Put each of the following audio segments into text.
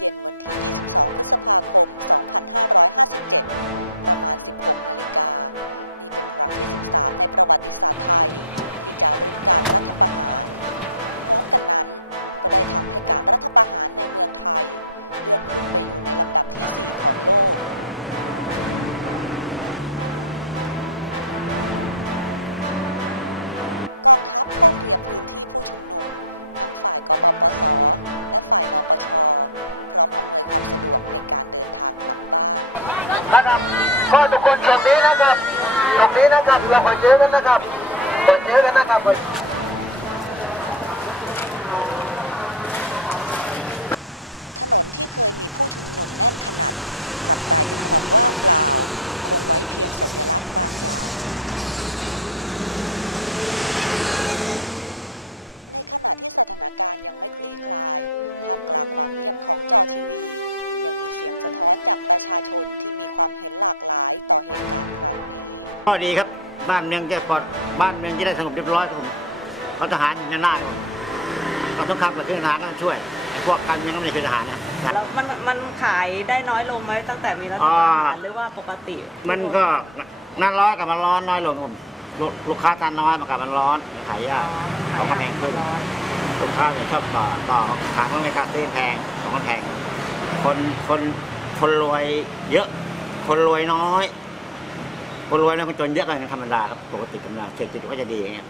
เย็นวันที่ 22 พฤษภาคม 2557 ประมาณ 16 นาฬิกา นี่เป็นครั้งที่ 13 ในประวัติศาสตร์ไทย ที่จะรึกการรัฐประหาร พร้อมกันนั้นก็ได้ทำให้การรัฐประหารในเมืองไทย เลื่อนขึ้นไปอยู่ในลำดับที่ 4 ของโลกกองทัพเข้าเคลียร์พื้นที่ผู้ชุมนุม ทั้งฝ่ายกปปส และฝ่ายนปช พร้อมอำนวยความสะดวกในการเดินทางกลับบ้าน นะครับก็ทุกคนตรงนี้นะครับตรงนี้นะครับเราขอเจอกันนะครับขอเจอกันนะครับถนนที่เคยมีผู้ชุมนุมแน่นขนาดกลับกลายเป็นความว่างเปล่า คงไว้เพียงสัญลักษณ์บางอย่าง ใน ขณะที่สถานการณ์ยังไม่คลี่คลายท่ามกลางความเงียบของจอทีวี ยังมีเสียงสะท้อนจากประชาชนที่มีความเห็นหลากหลายต่อเหตุการณ์ครั้งนี้ก็ดีครับบ้านเมืองจะปลอดบ้านเมืองจะได้สงบเรียบร้อยครับผมเพราะทหารอยู่หน้าผมเราต้องขับกับเครื่องทหารก็มาช่วยไอ้พวกการเมืองก็ไม่ได้คือทหารนะแล้วมันมันขายได้น้อยลงไหมตั้งแต่มีรัฐอ่าประหารหรือว่าปกติ มันก็หน้าร้อนกับมันร้อนน้อยลงครับผม ลูกลูกค้าทานน้อยมันกับมันร้อนขายยากของก็แพงขึ้น ลูกค้าเนี่ยชอบต่อต่อขายของในการซื้อแพงของมันแพงคนคนคนรวยเยอะ คนรวยน้อย คนรวยแล้วคนจนเยอะกันธรรมดาครับปกติธรรมดาเศรษฐกิจก็จะดีอย่างเงี้ย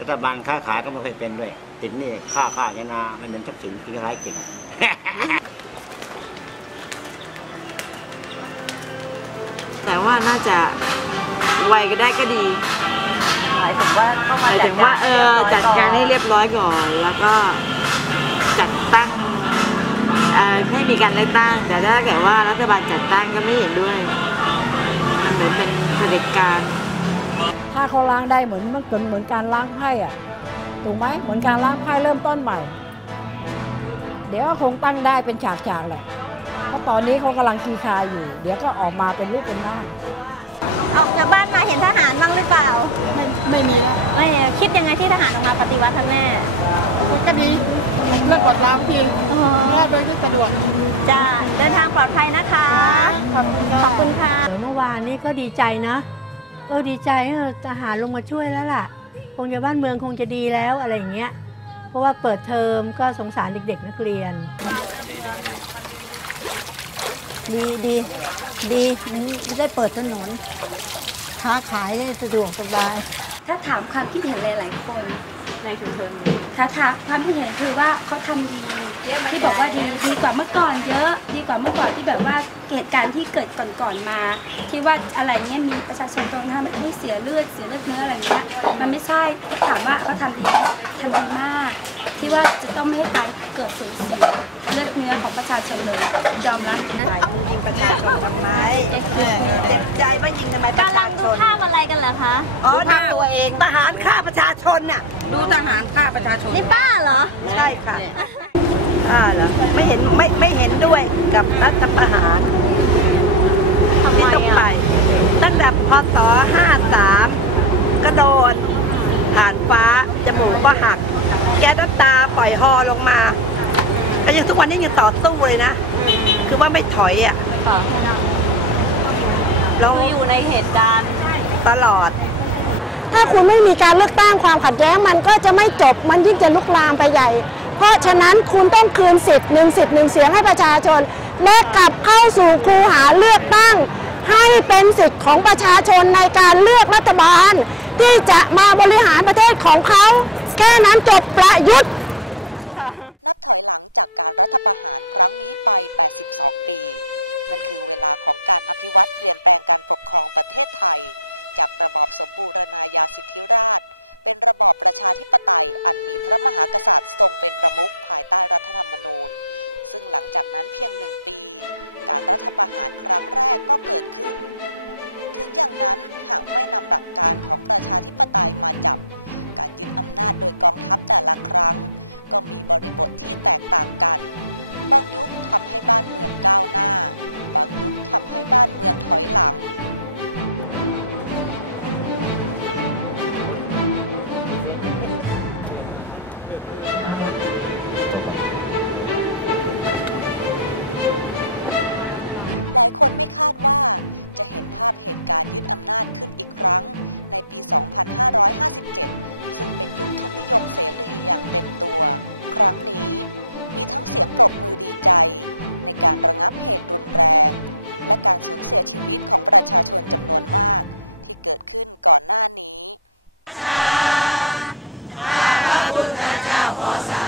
รัฐบาลค้าขายก็ไม่ค่อยเป็นด้วย ติดหนี่ค่าค่าเงินนาไม่เหมือนทักษิณที่ร้ายเก่งแต่ว่าน่าจะ ไวก็ได้ก็ดีหมายถึงว่าเข้าหมา มายถึงว่าเออจัดการให้เรียบร้อยก่อน แล้วก็จัดตั้งเอ่อให้มีการเลือกตั้ง แต่ถ้าเกิดว่ารัฐบาลจัดตั้งก็ไม่เห็นด้วยมันเหมือนเป็นเผด็จการ ถ้าเขาล้างได้เหมือนมันเหมือนเหมือนการล้างไพ่อะถูกไหมเหมือนการล้างไพ่เริ่มต้นใหม่ เดี๋ยวก็คงตั้งได้เป็นฉากๆแหละเพราะตอนนี้เขากำลังคีคายอยู่ เดี๋ยวก็ออกมาเป็นรูปเป็นร่าง ออกจากบ้านมาเห็นทหารบ้างหรือเปล่า ไม่มีแล้วไม่คิดยังไงที่ทหารมาปฏิวัติครั้งแรกก็ดีก็กดเราที่เพราะว่าโดยที่สะดวกจ้าเดินทางปลอดภัยนะคะขอบคุณค่ะเมื่อวานนี้ก็ดีใจนะเออดีใจเออทหารลงมาช่วยแล้วล่ะ คงจะบ้านเมืองคงจะดีแล้วอะไรอย่างเงี้ย เพราะว่าเปิดเทอมก็สงสารเด็กๆนักเรียน ดีดีดีได้เปิดถนน ค้าขายได้สะดวกสบาย ถ้าถามความคิดเห็นหลาย ๆ คนในชุมชนถ้าถามความคิดเห็นคือว่าเขาทำดีที่บอกว่าดีดีกว่าเมื่อก่อนเยอะ ดีกว่าเมื่อก่อนที่แบบว่าเหตุการณ์ที่เกิดก่อนๆมา ที่ว่าอะไรเนี้ยมีประชาชนตรงนั้นให้เสียเลือดเสียเลือดเนื้ออะไรเงี้ยมันไม่ใช่ถามว่าเขาทำดีไหมทำดีมาก ที่ว่าจะต้องไม่ให้ตายเกิดสูญเสีย เลือดเนื้อของประชาชนเลยยอมรับหมายยิงประชาชนทำไมเจ็บใจว่ายิงทำไมประชาชนภาพอะไรกันเหรอคะอ๋อทำตัวเองทหารฆ่าประชาชนน่ะดูทหารฆ่าประชาชนนี่ป้าเหรอใช่ค่ะอ่าเหรอไม่เห็นไม่ไม่เห็นด้วยกับรัฐประหารที่ต้องไป ตั้งแต่พศ53ก็โดนฐานฟ้าจมูกก็หัก แก๊สน้ำตาปล่อยฮอลงมา แล้วยังทุกวันนี้ยังต่อสู้เลยนะ คือว่าไม่ถอยอะเราอยู่ในเหตุการณ์ตลอด ถ้าคุณไม่มีการเลือกตั้งความขัดแย้งมันก็จะไม่จบมันยิ่งจะลุกลามไปใหญ่ เพราะฉะนั้นคุณต้องคืนสิทธิ์หนึ่งสิทธิ์หนึ่งเสียงให้ประชาชน และกลับเข้าสู่ครูหาเลือกตั้ง ให้เป็นสิทธิ์ของประชาชนในการเลือกรัฐบาล ที่จะมาบริหารประเทศของเขา แค่นั้นจบประยุทธ์ นับถอยหลังจากการรัฐประหารครั้งนี้ไป 82 ปี นั่นคือเวลาของการอภิวัตเปลี่ยนแปลงการปกครองประเทศไทย จากระบอบสมบูรณาญาสิทธิราช เป็นระบอบประชาธิปไตยอันมีพระมหากษัตริย์ทรงเป็นประมุขภายใต้รัฐธรรมนูญ ซึ่งหลังจากนั้นเพียงหนึ่งปี การรัฐประหารครั้งแรกก็เกิดขึ้น ถึงอย่างนั้นหากไม่นำหลักการของประชาธิปไตยมาจับ การยึดอำนาจโดยกองทัพแต่ละครั้ง ก็มีบริบทที่แตกต่างกัน บางยุคทำให้บ้านเมืองก้าวหน้า บางยุคทำให้บ้านเมืองถอยหลังหลายคนไม่คาดว่าจะเห็นภาพเหตุการณ์ยึดอำนาจขึ้นอีกครั้งในปี 2557 ซึ่งเป็นยุคทุนนิยมเสรีอย่างเต็มตัว ครั้งนี้ มีทั้งเสียงปรบมือดีใจ ในการระงับเหตุรุนแรง และการสูญเสียชีวิตของประชาชนจำนวนมาก ที่เกิดขึ้นก่อนหน้านี้และ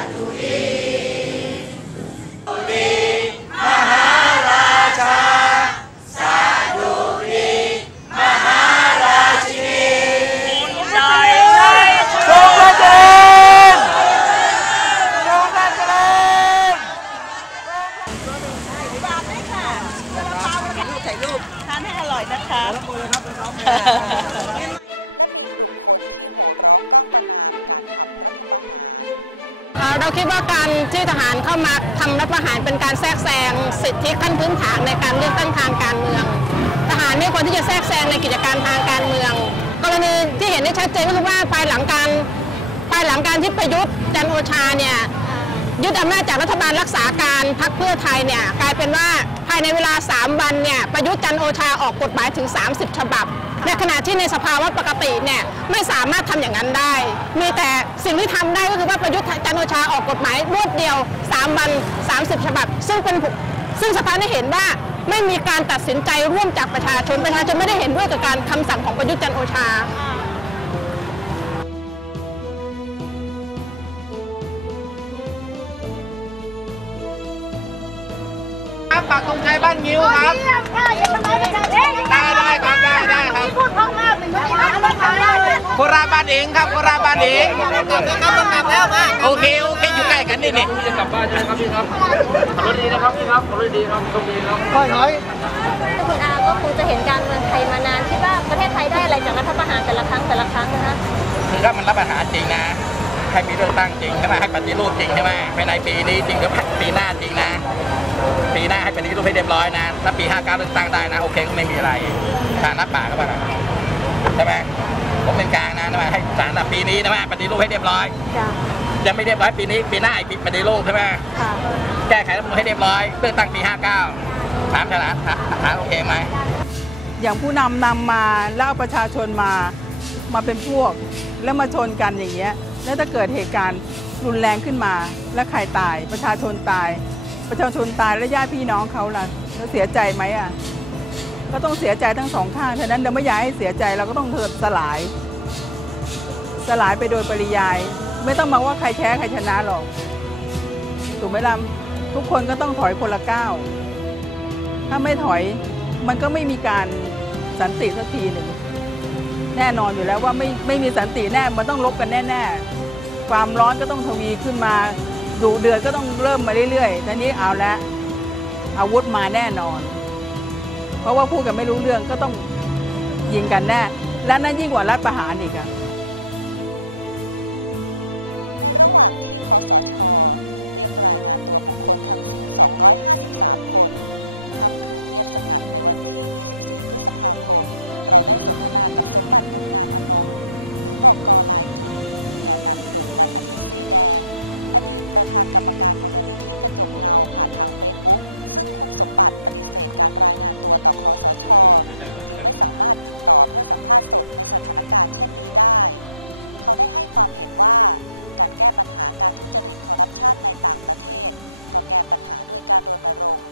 คนที่โห่ร้องก้องประนามการทำรัฐประหาร เราคิดว่าการที่ทหารเข้ามาทำรัฐประหารเป็นการแทรกแซงสิทธิขั้นพื้นฐานในการเลือกตั้งทางการเมือง ทหารไม่ควรที่จะแทรกแซงในกิจการทางการเมือง กรณีที่เห็นได้ชัดเจนก็คือว่าภายหลังการภายหลังการที่ประยุทธ์จันโอชาเนี่ย ยึดอำนาจจากรัฐบาลรักษาการพรรคเพื่อไทยเนี่ยกลายเป็นว่าภายในเวลา 3 วันเนี่ยประยุทธ์จันโอชาออกกฎหมายถึง 30 ฉบับ ในขณะที่ในสภาวะปกติเนี่ยไม่สามารถทำอย่างนั้นได้ มีแต่สิ่งที่ทำได้ก็คือว่าประยุทธ์จันโอชาออกกฎหมายรวดเดียว 3 วัน 30 ฉบับ ซึ่งเป็นซึ่งสะท้านให้เห็นว่าไม่มีการตัดสินใจร่วมจากประชาชนประชาชนไม่ได้เห็นด้วยกับการคำสั่งของประยุทธ์จันโอชา ธงชัยบ้านงิ้วครับ ได้ได้ครับได้ได้ครับพูดคล่องมากหนึ่งโคราชบ้านเองครับโคราชบ้านเองกลับแล้วครับกลับแล้วมาโอเคโอเคอยู่ใกล้กันนี่นี่จะกลับบ้านใช่ไหมครับพี่ครับขับรถดีนะครับพี่ครับขับรถดีครับโชคดีครับค่อยน้อยคุณอาก็คงจะเห็นการเมืองไทยมานานคิดว่าประเทศไทยได้อะไรจากรัฐประหารแต่ละครั้งแต่ละครั้งนะคะคือถ้ามันรับอาหารจริงนะ ให้มีเลือกตั้งจริงใช่ไหมให้ปฏิรูปจริงใช่ไหมภายในปีนี้จริงหรือปีหน้าจริงนะ ปีหน้าให้ปฏิรูปให้เรียบร้อยนะถ้าปี59เลือกตั้งได้นะโอเคก็ไม่มีอะไรทางนับป่าก็ว่าใช่ไหมผมเป็นกลางนะใช่ไหมให้สารแต่ปีนี้นะแม่ปฏิรูปให้เรียบร้อยจ้ะยังไม่เรียบร้อยปีนี้ปีหน้าอีกปีปฏิรูปใช่ไหมค่ะแก้ไขรัฐธรรมนูญให้เรียบร้อยเลือกตั้งปี59ถามชนะถามโอเคไหมอย่างผู้นำนำมาแล้วเอาประชาชนมามาเป็นพวกแล้วมาชนกันอย่างเงี้ย แล้วถ้าเกิดเหตุการณ์รุนแรงขึ้นมา แล้วใครตายประชาชนตาย ประชาชนตายแล้วญาติพี่น้องเขาล่ะแล้วเสียใจไหมอะก็ต้องเสียใจทั้งสองข้างฉะนั้นเราไม่อยากให้เสียใจเราก็ต้องเถิดสลาย สลายไปโดยปริยาย ไม่ต้องมาว่าใครแพ้ใครชนะหรอกถูกไหมล่ะทุกคนก็ต้องถอยคนละก้าวถ้าไม่ถอยมันก็ไม่มีการสันติสักทีหนึ่ง แน่นอนอยู่แล้วว่าไม่ไม่มีสันติแน่มันต้องลบกันแน่ๆความร้อนก็ต้องทวีขึ้นมาดุเดือดก็ต้องเริ่มมาเรื่อยๆทีนี้เอาละอาวุธมาแน่นอน เพราะว่าพูดกันไม่รู้เรื่องก็ต้องยิงกันแน่ และนั่นยิ่งกว่ารัฐประหารอีกอะในระหว่างที่คอสช เรียกรายงานตัวบุคคลทั้งสิ้น 253 คนค่ำคืนเงียบสงัดในวันที่ 24 พฤษภาคม เราได้สนทนากับสมบัติบุญงามอนงหรือบอกกลายจุด แกนนำกลุ่มวันอาทิตย์สีแดง อดีตประธานกรรมการมูลนิธิกระจกเงาผ่านทางเฟซบุ๊กซึ่งคุณสมบัติปฏิเสธการรายงานตัวต่อคอสช จึงไม่สามารถติดต่อเพื่อสัมภาษณ์สดในสถานการณ์เช่นนี้ได้ เขาได้ให้ความเห็นว่าการแก้ปัญหาการทุจริตคอร์รัปชันในต่างประเทศ ก็แก้ปัญหาด้วยการรณรงค์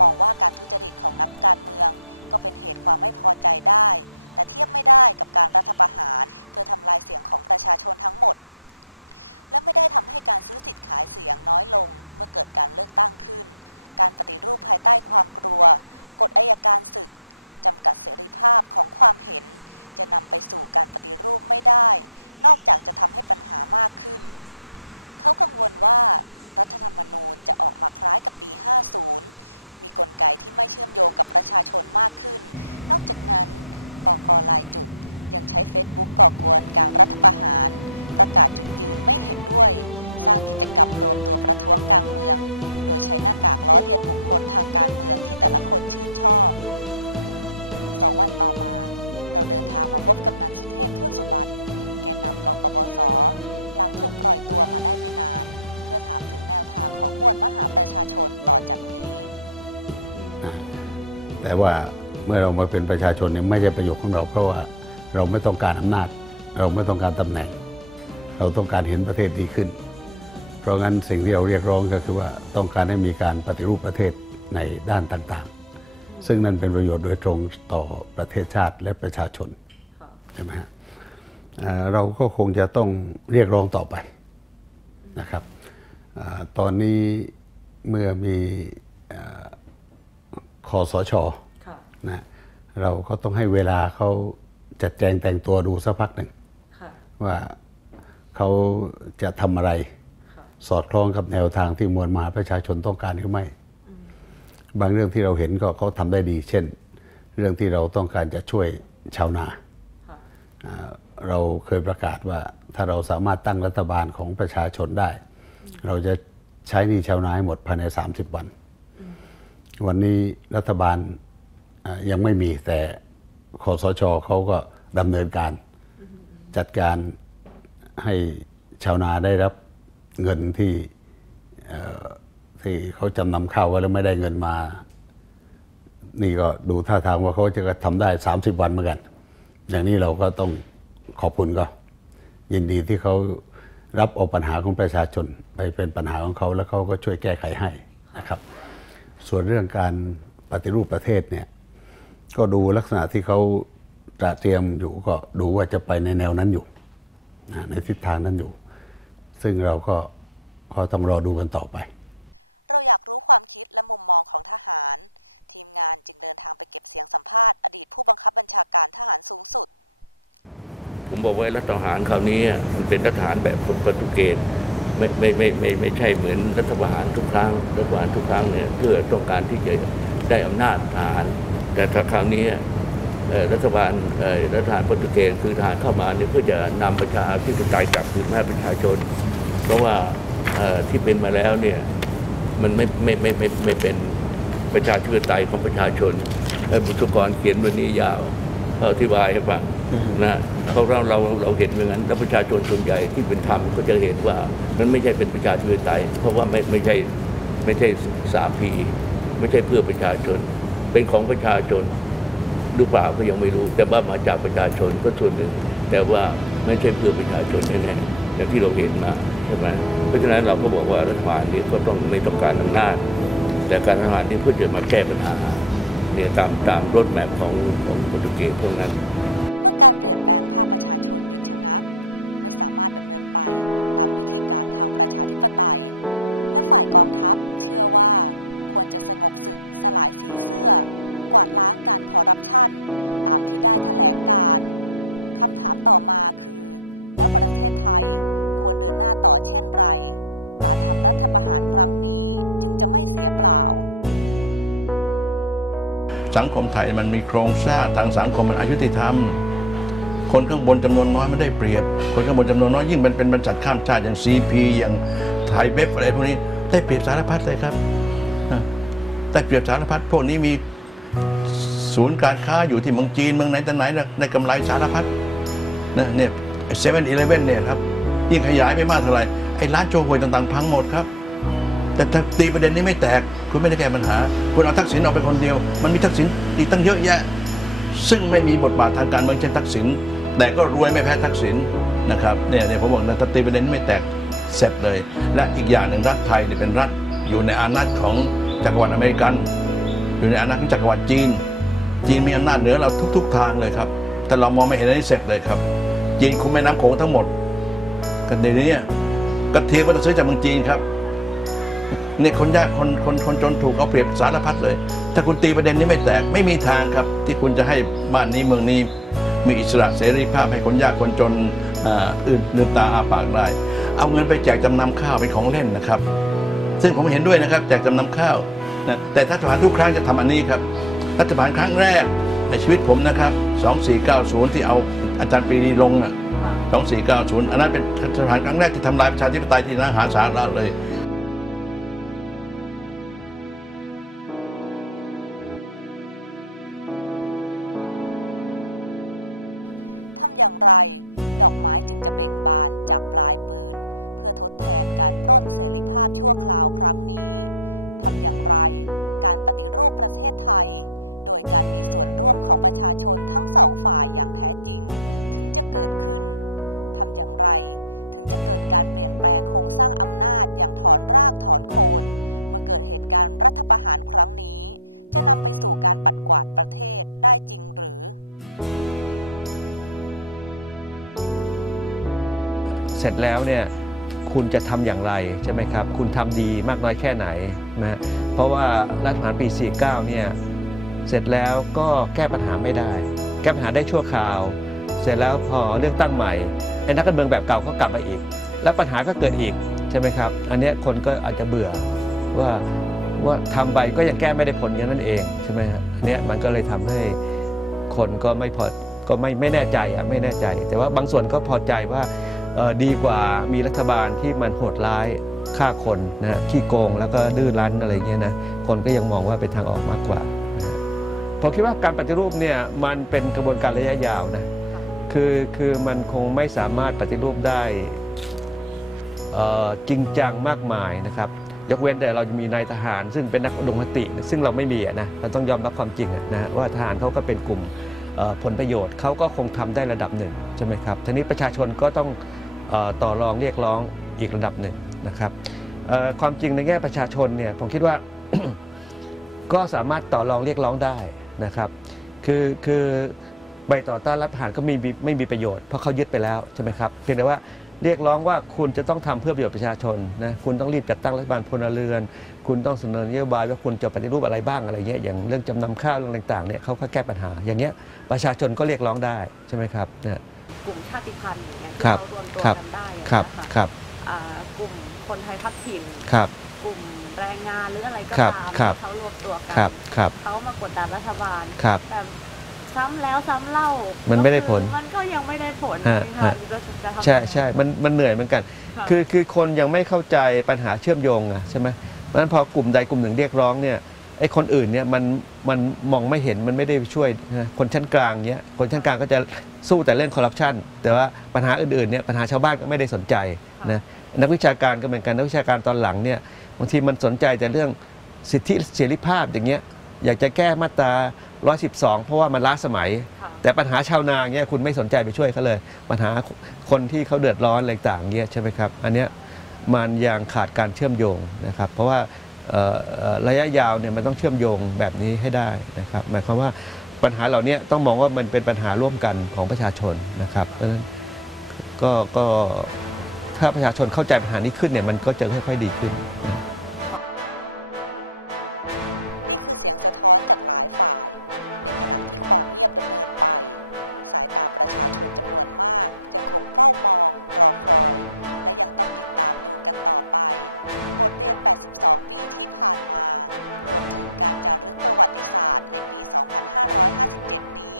มองว่าการทุจริตของนักการเมือง ก็เป็นเหตุความไม่พอใจได้ แต่เทียบไม่ได้กับการรัฐประหาร เพื่อทำลายเสียงของประชาชนทั้งหมด และไม่ได้ทำให้การซื้อสิทธิ์ขายเสียงน้อยลงเมื่อเกิดการเลือกตั้งขึ้น การปฏิรูปภายใต้ความกลัว กฎอายการศึกจำกัดเสรีภาพของความเห็น จะนำไปสู่การปฏิรูปไม่ได้ นอกจากจะทำให้ปัญหามากขึ้น เขากังวลว่า รัฐธรรมนูญจะออกมาคล้ายกับปี 50 มีกลไกที่ไม่เชื่อมโยงกับประชาชนมากขึ้น นอกจากนั้นบกลายจุดยังใช้เฟซบุ๊กก่อกวนการรัฐประหาร ประกาศจุดยืนไม่เห็นด้วย สร้างกิจกรรมรวมตัวประท้วงกลางเมือง โดยใช้หน้ากากล้อเลียนบุคคลทางการเมืองที่แต่ละคนชื่นชอบสองวันต่อมา เราเดินทางมาพบกำนันสุเทพเทือกสุบรรณแกนนำกองปปส หลังถูกปล่อยตัวมาได้ไม่นาน เพื่อถามถึงแนวทางของมวลมหาประชาชนต่อจาก แต่ว่าเมื่อเรามาเป็นประชาชนเนี่ยไม่ใช่ประโยชน์ของเรา เพราะว่าเราไม่ต้องการอำนาจ เราไม่ต้องการตำแหน่ง เราต้องการเห็นประเทศดีขึ้น เพราะงั้นสิ่งที่เราเรียกร้องก็คือว่าต้องการให้มีการปฏิรูปประเทศในด้านต่างๆ ซึ่งนั่นเป็นประโยชน์โดยตรงต่อประเทศชาติและประชาชนใช่ไหมฮะเราก็คงจะต้องเรียกร้องต่อไปนะครับอตอนนี้เมื่อมีอ คอสชนะเราก็ต้องให้เวลาเขาจัดแจงแต่งตัวดูสักพักหนึ่งว่าเขาจะทำอะไร สอดคล้องกับแนวทางที่มวลมหาประชาชนต้องการหรือไม่ บางเรื่องที่เราเห็นก็เขาทำได้ดี เช่น เรื่องที่เราต้องการจะช่วยชาวนาอ่าเราเคยประกาศว่าถ้าเราสามารถตั้งรัฐบาลของประชาชนได้ เราจะใช้หนี้ชาวนาให้หมดภายใน 30 วัน วันนี้รัฐบาลยังไม่มีแต่คอสชเขาก็ดำเนินการจัดการให้ชาวนาได้รับเงินที่ที่เขาจำนำข้าวไว้แล้วไม่ได้เงินมา นี่ก็ดูท่าทางว่าเขาจะทำได้ 30 วันเหมือนกัน อย่างนี้เราก็ต้องขอบคุณก็ ยินดีที่เขารับเอาปัญหาของประชาชน ไปเป็นปัญหาของเขาแล้วเขาก็ช่วยแก้ไขให้นะครับ ส่วนเรื่องการปฏิรูปประเทศเนี่ยก็ดูลักษณะที่เขาตระเตรียมอยู่ก็ดูว่าจะไปในแนวนั้นอยู่นะในทิศทางนั้นอยู่ ซึ่งเราก็ก็ต้องรอดูกันต่อไป เราอยากรู้ความคิดและมุมมองของทหาร ทีมงานจึงเดินทางไปเก็บเสียงสัมภาษณ์อดีตผู้บังคับบัญชาการทหารสูงสุด ผมบอกว่ารัฐประหารคราวนี้มันเป็นรัฐประหารแบบโปรตุเกส ไม่ไม่ไม่ไม่ไม่ใช่เหมือนรัฐประหารทุกครั้งรัฐประหารทุกครั้งเนี่ยเพื่อต้องการที่จะได้อำนาจทหาร แต่ถ้าคราวนี้รัฐบาลรัฐบาลโปรตุเกสคือทหารเข้ามาเนี่ยเพื่อจะนำประชาธิปไตยกลับคืนมาให้ประชาชน เพราะว่าที่เป็นมาแล้วเนี่ยมันไม่ไม่ไม่ไม่ไม่เป็นประชาธิปไตยของประชาชนบุตรกรเขียนวันนี้ยาวเขาอธิบายให้ฟัง นะเพราะเราเราเราเห็นอย่างนั้นแล้วประชาชนส่วนใหญ่ที่เป็นธรรมก็จะเห็นว่ามันไม่ใช่เป็นประชาธิปไตยเพราะว่าไม่ไม่ใช่ไม่ใช่สามพีไม่ใช่เพื่อประชาชน เป็นของประชาชนหรือเปล่าก็ยังไม่รู้ แต่ว่ามาจากประชาชนก็ส่วนหนึ่ง แต่ว่าไม่ใช่เพื่อประชาชนแน่ๆอย่างที่เราเห็นมาใช่ไหมเพราะฉะนั้นเราก็บอกว่ารัฐบาลนี้ก็ต้องไม่ต้องการอำนาจแต่การรัฐบาลนี้เพื่อจะมาแก้ปัญหาเนี่ยตามตามรถแมพของของโปรตุเกสพวกนั้น การเปลี่ยนแปลงภาคประชาชนหยุดชะงัก ไม่สามารถดำเนินไปตามวิธีการทางประชาธิปไตย และฝ่ายกองทัพเชื่อว่าควรจะสงบศึกสลายสีเสื้อ กวาดล้างการคอร์รัปชันตามที่ได้แถลงการคำถามต่อมาคือ แล้วประเทศไทยควรเดินหน้าต่อเช่นไร การทำรัฐประหารครั้งนี้จึงจะไม่เสียเปล่า สังคมไทยมันมีโครงสร้างทางสังคมมันอายุติธรรม คนข้างบนจำนวนน้อยไม่ได้เปรียบ คนข้างบนจำนวนน้อยยิ่งมันเป็นบรรษัทข้ามชาติอย่าง CP อย่างไทยเบฟอะไรพวกนี้ได้เปรียบสารพัดเลยครับได้เปรียบสารพัดพวกนี้มีศูนย์การค้าอยู่ที่เมืองจีนเมืองไหนแต่ไหนนะได้กำไรสารพัดนะเนี่ยเซเว่นอีเลฟเว่นเนี่ยครับยิ่งขยายไปมากเท่าไหร่ไอ้ร้านโชห่วยต่างๆ พังหมดครับ แต่ถ้าตีประเด็นนี้ไม่แตก คุณไม่ได้แก้ปัญหา คุณเอาทักษิณออกไปคนเดียว มันมีทักษิณอีกตั้งเยอะแยะ ซึ่งไม่มีบทบาททางการเมืองเช่นทักษิณ แต่ก็รวยไม่แพ้ทักษิณนะครับเนี่ยเนี่ยผมบอกนะถ้าตีประเด็นนี้ไม่แตกเสร็จเลย และอีกอย่างหนึ่งรัฐไทยเนี่ยเป็นรัฐอยู่ในอานัตของจักรวรรดิอเมริกัน อยู่ในอานัตของจักรวรรดิจีน จีนมีอำนาจเหนือเราทุก ๆ ทางเลยครับ แต่เรามองไม่เห็นอันนี้เสร็จเลยครับ จีนคุมแม่น้ำโขงทั้งหมดกันเดี๋ยวนี้กระเทียมก็ต้องซื้อจากเมืองจีนครับเนี่ยคนยากคนคนคนจนถูกเอาเปรียบสารพัดเลย ถ้าคุณตีประเด็นนี้ไม่แตกไม่มีทางครับ ที่คุณจะให้บ้านนี้เมืองนี้ มีอิสระเสรีภาพให้คนยากคนจนอื่นลืมตาอาปากได้ เอาเงินไปแจกจำนำข้าวเป็นของเล่นนะครับ ซึ่งผมเห็นด้วยนะครับแจกจำนำข้าวนะแต่รัฐบาลทุกครั้งจะทำอันนี้ครับ รัฐบาลครั้งแรกในชีวิตผมนะครับ 2490 ที่เอาอาจารย์ปรีดีลงอะ2490 อันนั้นเป็นรัฐบาลครั้งแรกที่ทำลายประชาธิปไตยที่น่าหาสาระเลย ไร ดอกไม้จึงจะเบ่งบานจากปลายปืน เพื่อทดแทนการปล้นเสรีภาพชั่วคราวครั้งนี้ทำอย่างไร การปฏิรูปประเทศไทย โดยการมีส่วนร่วมของประชาชนทั้งสองฝ่ายอย่างแท้จริง ถึงจะเกิดขึ้นทำอย่างไร ถึงจะเกิดการเปลี่ยนแปลงโครงสร้างอำนาจอย่างถอนรากถอนโคน เมื่อเกิดเหตุการณ์รัฐประหารครั้งนี้ จะนำไปสู่การปัดกวาดประเทศได้จริงหรือ เสร็จแล้วเนี่ยคุณจะทำอย่างไรใช่ไหมครับ คุณทำดีมากน้อยแค่ไหนนะเพราะว่ารัฐประหารปี 49 เนี่ยเสร็จแล้วก็แก้ปัญหาไม่ได้ แก้ปัญหาได้ชั่วคราว เสร็จแล้วพอเลือกตั้งใหม่ไอ้นักการเมืองแบบเก่าก็กลับมาอีก แล้วปัญหาก็เกิดอีกใช่ไหมครับ อันเนี้ยคนก็อาจจะเบื่อว่าว่าทำไปก็ยังแก้ไม่ได้ผลอย่างนั้นเองใช่ไหมฮะอันเนี้ยมันก็เลยทำให้คนก็ไม่พอก็ไม่ไม่แน่ใจอะไม่แน่ใจ แต่ว่าบางส่วนก็พอใจว่า ดีกว่ามีรัฐบาลที่มันโหดร้ายฆ่าคนนะขี้โกงแล้วก็ดื้อรั้นอะไรเงี้ยนะคนก็ยังมองว่าเป็นทางออกมากกว่านะผมคิดว่าการปฏิรูปเนี่ยมันเป็นกระบวนการระยะยาวนะคือคือมันคงไม่สามารถปฏิรูปได้จริงจังมากมายนะครับ ยกเว้นแต่เราจะมีนายทหาร ซึ่งเป็นนักอุดมคติ ซึ่งเราไม่มีนะเราต้องยอมรับความจริงนะว่าทหารเขาก็เป็นกลุ่มผลประโยชน์เขาก็คงทำได้ระดับหนึ่งใช่ไหมครับทีนี้ประชาชนก็ต้อง ต่อรองเรียกร้องอีกระดับหนึ่งนะครับความจริงในแง่ประชาชนเนี่ยผมคิดว่าก็สามารถต่อรองเรียกร้องได้นะครับ คือคือใบต่อต้านรัฐประหารก็ไม่มีไม่มีประโยชน์เพราะเขายึดไปแล้วใช่ไหมครับเพียงแต่ว่าเรียกร้องว่าคุณจะต้องทำเพื่อประโยชน์ประชาชนนะคุณต้องรีบจัดตั้งรัฐบาลพลเรือน คุณต้องเสนอนโยบายว่าคุณจะปฏิรูปอะไรบ้างอะไรเงี้ยอย่างเรื่องจำนำข้าวเรื่องต่างๆเนี่ยเขาก็แก้ปัญหา อย่างเงี้ยประชาชนก็เรียกร้องได้ใช่ไหมครับเนี่ย กลุ่มชาติพันธุ์อย่างเงี้ยที่ครับเขารวมตัวครับ กันได้อย่างครัเงี้บยค่ะครับ อ่ากลุ่มคนไทยพักถิ่น ครับ กลุ่มแรงงานหรืออะไรก็ครับตามครับ ที่เขารวมตัวกัครับ ครับ เขามากดดันรัฐบาล ครับ แต่ซ้ำแล้วซ้ำเล่า มันไม่ได้ผลก็คือมันก็ยังไม่ได้ผลฮะนี่ค่ะฮะ จะจะทำใช่ยังไงใช่มันมันเหนื่อยเหมือนกันค่ะคือคือคนยังไม่เข้าใจปัญหาเชื่อมโยงอะใช่ไหมเพราะฉะนั้นพอกลุ่มใดกลุ่มหนึ่งเรียกร้องเนี่ย ไอ้คนอื่นเนี่ยมันมันมองไม่เห็นมันไม่ได้ช่วยนะคนชั้นกลางเนี้ยคนชั้นกลางก็จะสู้แต่เรื่องคอร์รัปชันแต่ว่าปัญหาอื่นๆเนี่ยปัญหาชาวบ้านก็ไม่ได้สนใจนะนักวิชาการก็เหมือนกันนักวิชาการตอนหลังเนี่ยบางทีมันสนใจแต่เรื่องสิทธิเสรีภาพอย่างเงี้ยอยากจะแก้มาตรา 112 เพราะว่ามันล้าสมัย แต่ปัญหาชาวนาเนี่ยคุณไม่สนใจไปช่วยเขาเลย ปัญหาคนที่เขาเดือดร้อนอะไรต่างๆเนี่ยใช่ไหมครับ อันเนี้ยมันยังขาดการเชื่อมโยงนะครับ เพราะว่าเอ่อเอ่อ ระยะยาวเนี่ยมันต้องเชื่อมโยงแบบนี้ให้ได้นะครับหมายความว่าปัญหาเหล่านี้ต้องมองว่ามันเป็นปัญหาร่วมกันของประชาชนนะครับเพราะฉะนั้นก็ก็ถ้าประชาชนเข้าใจปัญหานี้ขึ้นเนี่ยมันก็จะค่อยๆดีขึ้น นี่คือเสียงสะท้อนจากหลายฝ่าย ในขณะที่ความเงียบดำเนินไป สายตาประชาชนจำนวนมาก ยังคงเฝ้ามอง รอคอย และยังต้องติดตามดูกันต่อไป บทเรียน 82 ปีที่ผ่านมา รวมถึงการจารึกประวัติศาสตร์ในปี 2557 นี้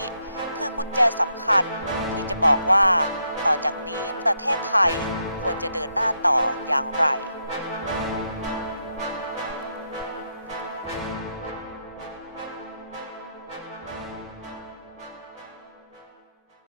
คือกุญแจสำคัญที่จะบอกว่า ต่อจากนี้ประเทศไทยควรจะเดินหน้าต่ออย่างไร